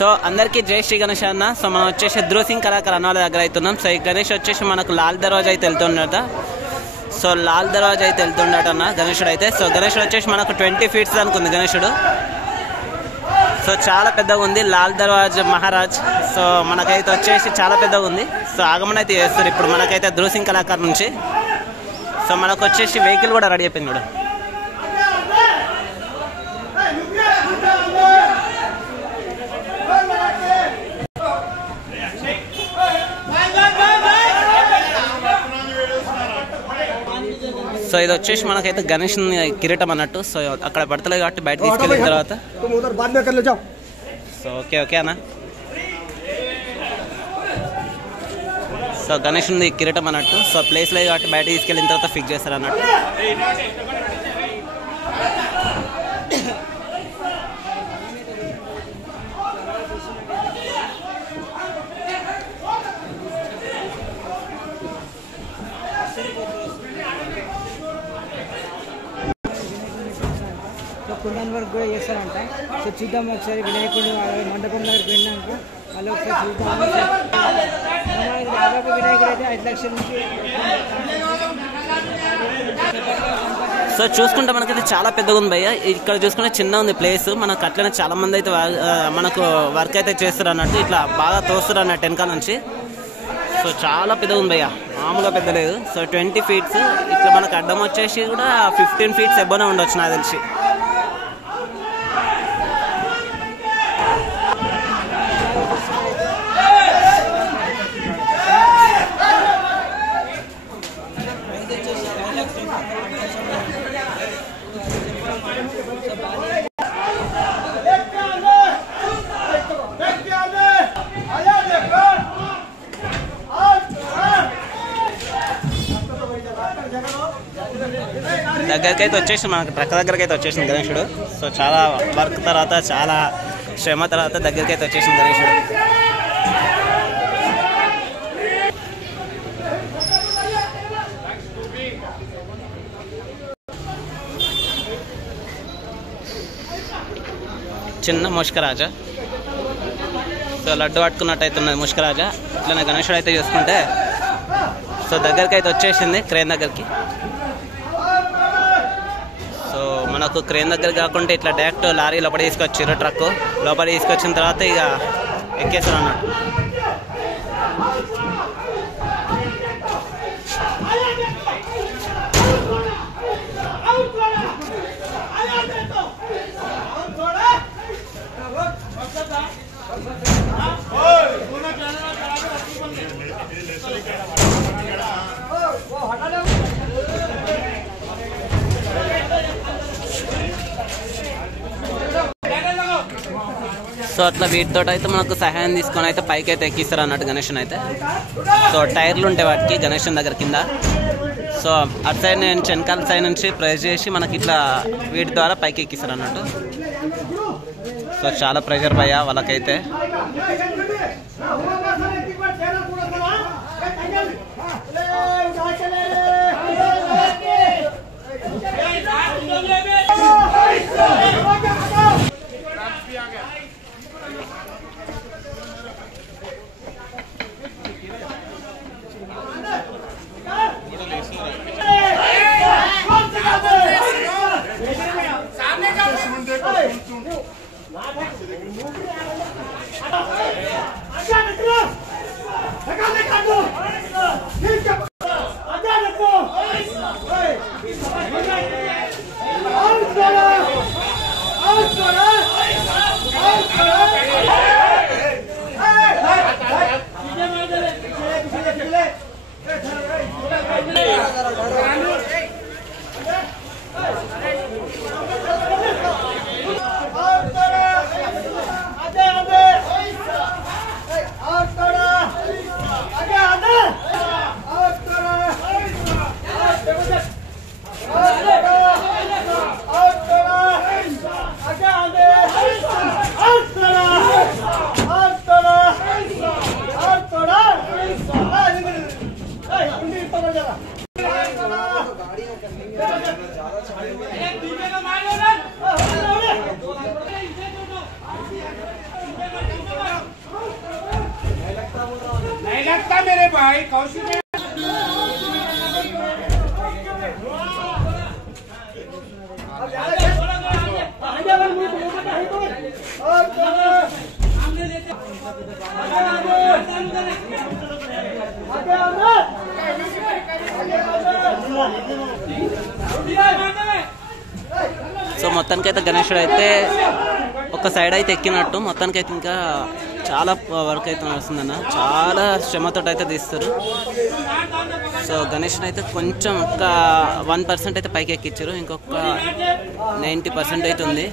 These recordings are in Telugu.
సో అందరికీ జై శ్రీ గణేష్ అన్న. సో మనం వచ్చేసి ధ్రువ్ సింగ్ కళాకారు అన్న వాళ్ళ దగ్గర అవుతున్నాం. సో ఈ గణేష్ వచ్చేసి మనకు లాల్ దర్వాజా అయితే వెళ్తుండట. సో లాల్ దర్వాజా అయితే వెళ్తుండట అన్న గణేషుడు అయితే. సో గణేషుడు వచ్చేసి మనకు 20 feet అనుకుంది గణేషుడు. సో చాలా పెద్దగా ఉంది లాల్ దర్వాజా మహారాజ్. సో మనకైతే వచ్చేసి చాలా పెద్దగా ఉంది. సో ఆగమన అయితే చేస్తారు ఇప్పుడు మనకైతే ధ్రువ్ సింగ్ కళాకారు నుంచి. సో మనకు వచ్చేసి వెహికల్ కూడా రెడీ అయిపోయింది కూడా. సో ఇది వచ్చేసి మనకైతే గణేష్ కిరీటం అన్నట్టు. సో అక్కడ పడతలేదు కాబట్టి బయట తీసుకెళ్ళిన తర్వాత సో ఓకే అన్న. సో గణేష్ కిరీటం అన్నట్టు. సో ప్లేస్ లేదు కాబట్టి బయట తీసుకెళ్ళిన తర్వాత ఫిక్స్ చేస్తారు అన్నట్టు. కుందన్ వరకు కూడా చేస్తారంట. సో చూద్దాం ఒకసారి వినాయకుడిని మండపం దగ్గరికి వెళ్ళినాక మళ్ళీ ఒకసారి చూద్దాం. దాదాపు వినాయకుడు అయితే 5 లక్షల నుంచి. సో చూసుకుంటే మనకైతే చాలా పెద్దగా ఉంది భయ్య. ఇక్కడ చూసుకుంటే చిన్న ఉంది ప్లేస్. మనకు అట్లనే చాలా మంది అయితే మనకు వర్క్ అయితే చేస్తారు అన్నట్టు. ఇట్లా బాగా తోస్తారు అన్నట్టు వెనకాల నుంచి. సో చాలా పెద్దగా ఉంది భయ్య, మామూలుగా పెద్ద లేదు. So 20 feet. ఇట్లా మనకు అడ్డం వచ్చేసి కూడా 15 feet ఎబ్బోనే ఉండొచ్చు నాకు తెలిసి. దగ్గరికి అయితే వచ్చేసి మనకు ట్రక్ దగ్గరికి అయితే వచ్చేసింది గణేషుడు. సో చాలా వర్క్ తర్వాత చాలా శ్రమ తర్వాత దగ్గరికి అయితే వచ్చేసింది గణేషుడు. చిన్న ముష్కరాజా. సో లడ్డు పట్టుకున్నట్టు అయితే ఉన్నది ముష్కరాజా. ఇట్లనే గణేషుడు అయితే చూసుకుంటే సో దగ్గరికి అయితే వచ్చేసింది క్రేన్ దగ్గరికి. సో మనకు క్రేన్ దగ్గర కాకుండా ఇట్లా డైరెక్ట్ లారీ లోపల తీసుకొచ్చారు. ట్రక్ లోపల తీసుకొచ్చిన తర్వాత ఇక ఎక్కేసారు అన్నట్టు. సో అట్లా వీటితో అయితే మనకు సహాయం తీసుకొని అయితే పైకి అయితే ఎక్కిస్తారు అన్నట్టు గణేషన్ అయితే. సో టైర్లు ఉంటాయి వాటికి గణేషన్ దగ్గర కింద. సో అటు సైడ్ నుంచి వెనకాల సైడ్ నుంచి ప్రెస్ చేసి మనకి ఇట్లా వీటి ద్వారా పైకి ఎక్కిస్తారు అన్నట్టు. సో చాలా ప్రెషర్ భయ్యా వాళ్ళకైతే. मेरे भाई कौशिक సో మొత్తానికైతే గణేశుడు అయితే ఒక సైడ్ అయితే ఎక్కినట్టు, మొత్తానికైతే ఇంకా చాలా వర్క్ అయితే నడుస్తుందన్న, చాలా శ్రమతో అయితే తీస్తారు. సో గణేశుడు అయితే కొంచెం ఒక 1% అయితే పైకి ఎక్కించారు, ఇంకొక 90% అయితే ఉంది.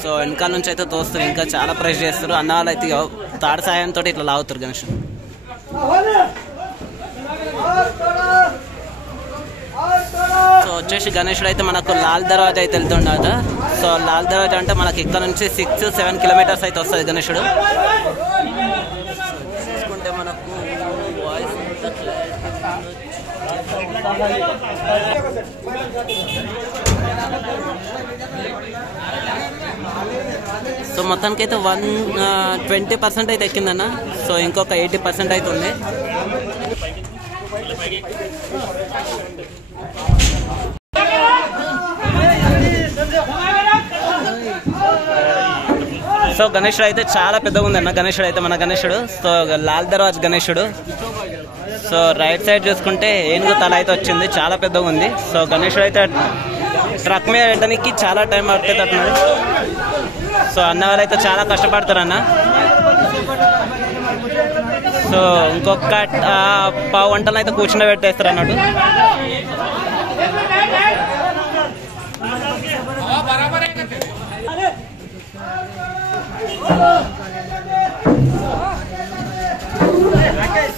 సో వెనకాల నుంచి అయితే తోస్తారు, ఇంకా చాలా ప్రెస్ చేస్తారు. అన్న వాళ్ళు అయితే తాడు సాయంతో ఇట్లా లాగుతారు గణేశుడు. సో వచ్చేసి గణేశుడు అయితే మనకు లాల్ దర్వాజా అయితే వెళ్తుండట. సో లాల్ దర్వాజా అంటే మనకి ఇక్కడ నుంచి 6-7 కిలోమీటర్స్ అయితే వస్తుంది గణేశుడు. చూసుకుంటే మనకు వాయిస్ సో మొత్తానికైతే 20% అయితే ఎక్కిందన్న. సో ఇంకొక 80% అయితే ఉంది. సో గణేశుడు అయితే చాలా పెద్దగా ఉందన్న గణేశుడు అయితే, మన గణేశుడు. సో లాల్ దర్వాజ్ గణేశుడు. సో రైట్ సైడ్ చూసుకుంటే ఏనుగు తల అయితే వచ్చింది, చాలా పెద్దగా ఉంది. సో గణేశుడు అయితే ట్రక్ మీద వెళ్ళడానికి చాలా టైం పడుతుంది అంటున్నాడు. సో అన్న వాళ్ళు అయితే చాలా కష్టపడతారన్న. సో ఇంకొక 10 గంటలు అయితే కూర్చుని పెట్టేస్తారు అన్నట్టు.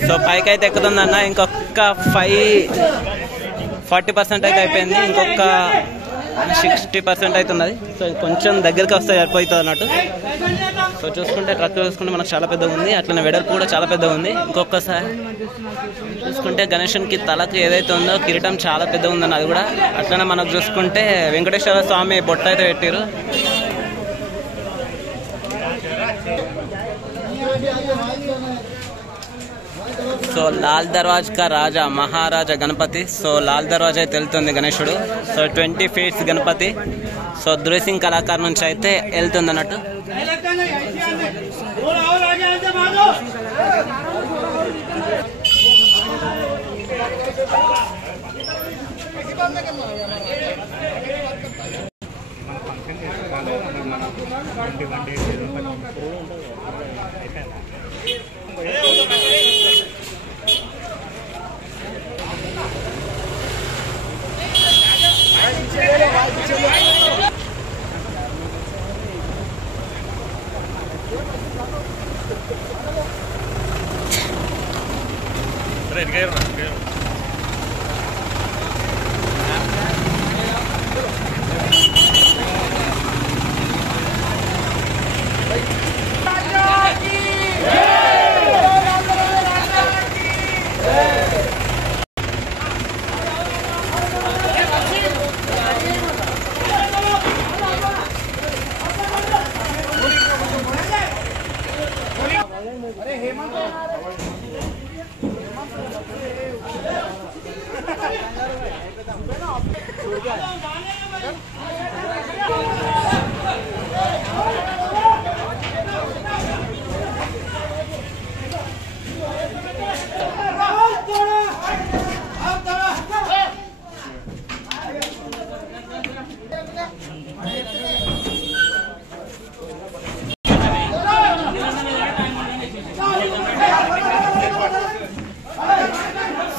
సో పైకి అయితే ఎక్కుతుందన్న, ఇంకొక 40% అయితే అయిపోయింది, ఇంకొక 60% అయితే ఉన్నది. సో కొంచెం దగ్గరికి వస్తే సరిపోతుంది అన్నట్టు. సో చూసుకుంటే ట్రక్ చూసుకుంటే మనకు చాలా పెద్దగా ఉంది, అట్లనే వెడల్పు కూడా చాలా పెద్దగా ఉంది. ఇంకొకసారి చూసుకుంటే గణేశునికి తలకు ఏదైతే ఉందో కిరీటం చాలా పెద్దగా ఉందన్న, అది కూడా అట్లనే మనకు చూసుకుంటే వెంకటేశ్వర స్వామి బొట్ట అయితే పెట్టారు. సో లాల్ దర్వాజ్ కా రాజా మహారాజా గణపతి. సో లాల్ దర్వాజా అయితే వెళ్తుంది గణేశుడు. So 20 feet Ganapati. సో ధృసింగ్ కళాకారు నుంచి అయితే వెళ్తుంది అన్నట్టు.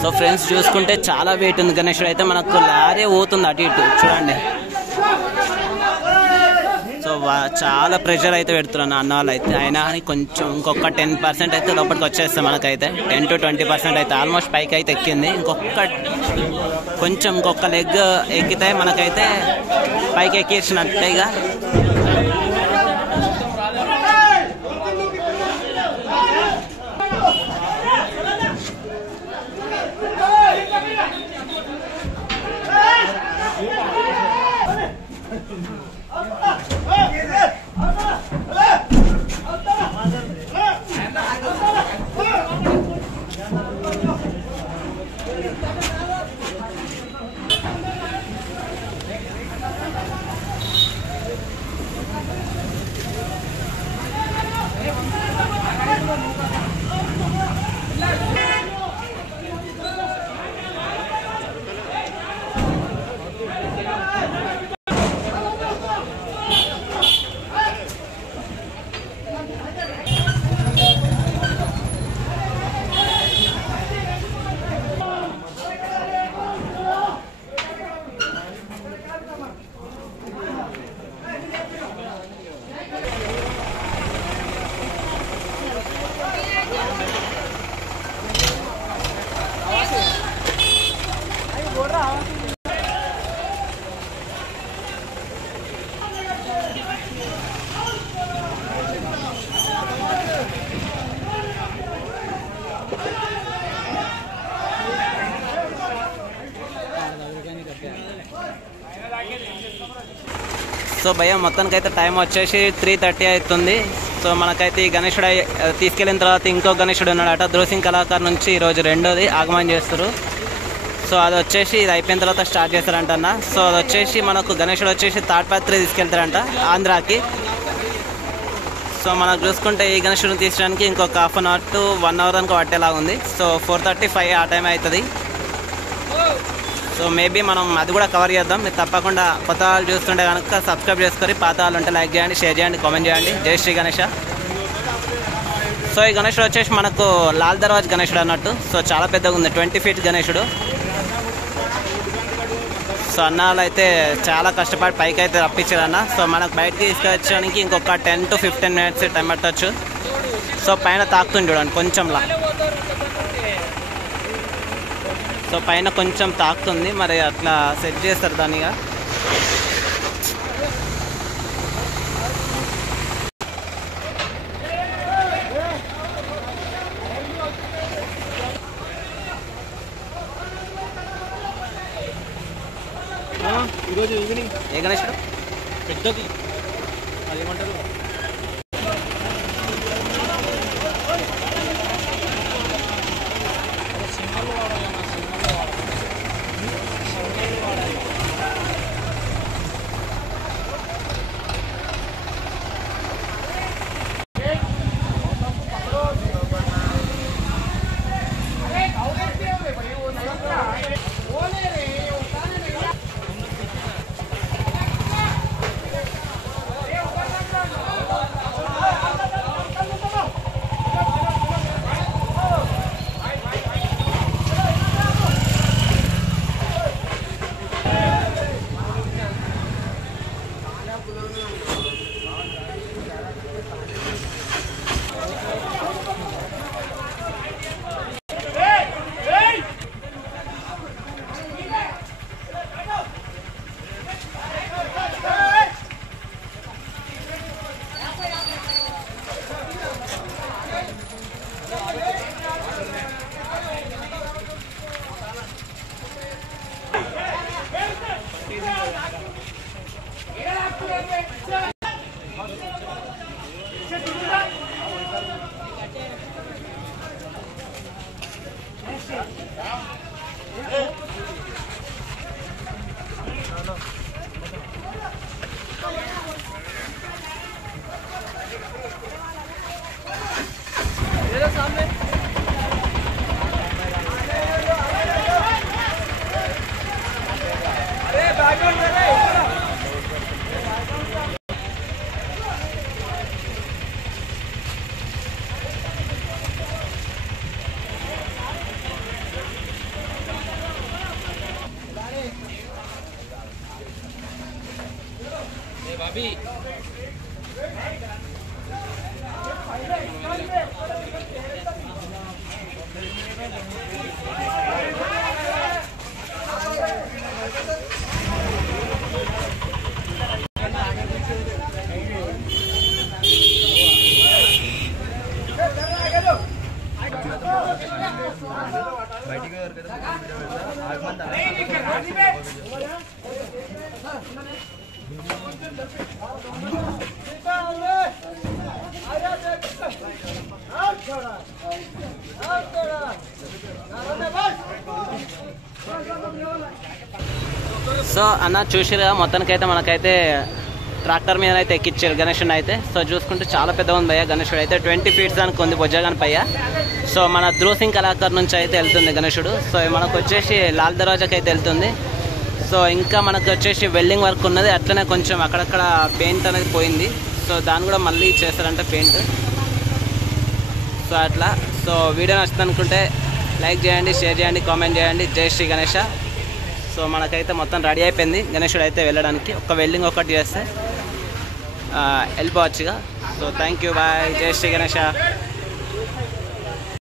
సో ఫ్రెండ్స్ చూసుకుంటే చాలా వెయిట్ ఉంది గణేశుడు అయితే, మనకు లారీ పోతుంది అటు ఇటు చూడండి. సో చాలా ప్రెషర్ అయితే పెడుతున్నాను అన్న వాళ్ళు అయితే, అయినా కానీ కొంచెం ఇంకొక 10% అయితే లోపలికి వచ్చేస్తాయి మనకైతే. 10-20% అయితే ఆల్మోస్ట్ పైకి అయితే ఎక్కింది. ఇంకొక లెగ్ ఎక్కితే మనకైతే పైకి ఎక్కించినట్టే ఇక. సో భయ్య మొత్తానికైతే టైం వచ్చేసి 3:30 అవుతుంది. సో మనకైతే ఈ గణేశుడు తీసుకెళ్ళిన తర్వాత ఇంకో గణేశుడు ఉన్నాడట. ధ్రువసింగ్ కళాకారు నుంచి ఈరోజు రెండోది ఆగమనం చేస్తారు. సో అది వచ్చేసి ఇది అయిపోయిన తర్వాత స్టార్ట్ చేస్తారంట అన్న. సో అది వచ్చేసి మనకు గణేశుడు వచ్చేసి తాడ్పత్రి తీసుకెళ్తారంట ఆంధ్రాకి. సో మనకు చూసుకుంటే ఈ గణేశుడిని తీసడానికి ఇంకొక half an hour to 1 hour అనుకో పట్టేలాగా ఉంది. సో 4:35 ఆ టైం అవుతుంది. సో మేబీ మనం అది కూడా కవర్ చేద్దాం. మీరు తప్పకుండా కొత్త వాళ్ళు చూస్తుంటే కనుక సబ్స్క్రైబ్ చేసుకొని, పాత వాళ్ళు ఉంటే లైక్ చేయండి, షేర్ చేయండి, కామెంట్ చేయండి. జై శ్రీ గణేష. సో ఈ గణేశుడు వచ్చేసి మనకు లాల్ దర్వాజ్ గణేశుడు అన్నట్టు. సో చాలా పెద్దగా ఉంది, 20 feet గణేశుడు. సో అన్నాళ్ళు అయితే చాలా కష్టపడి పైకి అయితే రప్పించారు అన్న. సో మనకు బయటకి తీసుకొచ్చడానికి ఇంకొక 10 to 15 minutes టైం పట్టవచ్చు. సో పైన తాకుతుంది చూడండి కొంచెంలా. సో పైన కొంచెం తాకుతుంది, మరి అట్లా సెట్ చేస్తారు దానిగా. ఈరోజు ఈవినింగ్ ఏ గణేశుడు పెద్దది అదేమంటారు సో అన్న చూసిరుగా మొత్తానికైతే మనకైతే ట్రాక్టర్ మీద అయితే ఎక్కిచ్చారు గణేశుని అయితే. సో చూసుకుంటే చాలా పెద్దగా ఉంది భయ్య గణేశుడు అయితే. 20 feet దానికి ఉంది బొజ్జగాని పయ్య. సో మన ధ్రువసింగ్ కళాకారు నుంచి అయితే వెళ్తుంది గణేశుడు. సో మనకు వచ్చేసి లాల్ దర్వాజాకి అయితే వెళ్తుంది. సో ఇంకా మనకు వచ్చేసి వెల్డింగ్ వర్క్ ఉన్నది, అట్లనే కొంచెం అక్కడక్కడ పెయింట్ అనేది పోయింది. సో దాన్ని కూడా మళ్ళీ చేస్తారంటే పెయింట్. సో అట్లా. సో వీడియో నచ్చుతుంది అనుకుంటే లైక్ చేయండి, షేర్ చేయండి, కామెంట్ చేయండి. జై శ్రీ గణేష. సో మనకైతే మొత్తం రెడీ అయిపోయింది గణేశుడు అయితే వెళ్ళడానికి. ఒక వెల్డింగ్ ఒకటి చేస్తే వెళ్ళిపోవచ్చుగా. So thank you, bye. జై శ్రీ గణేష.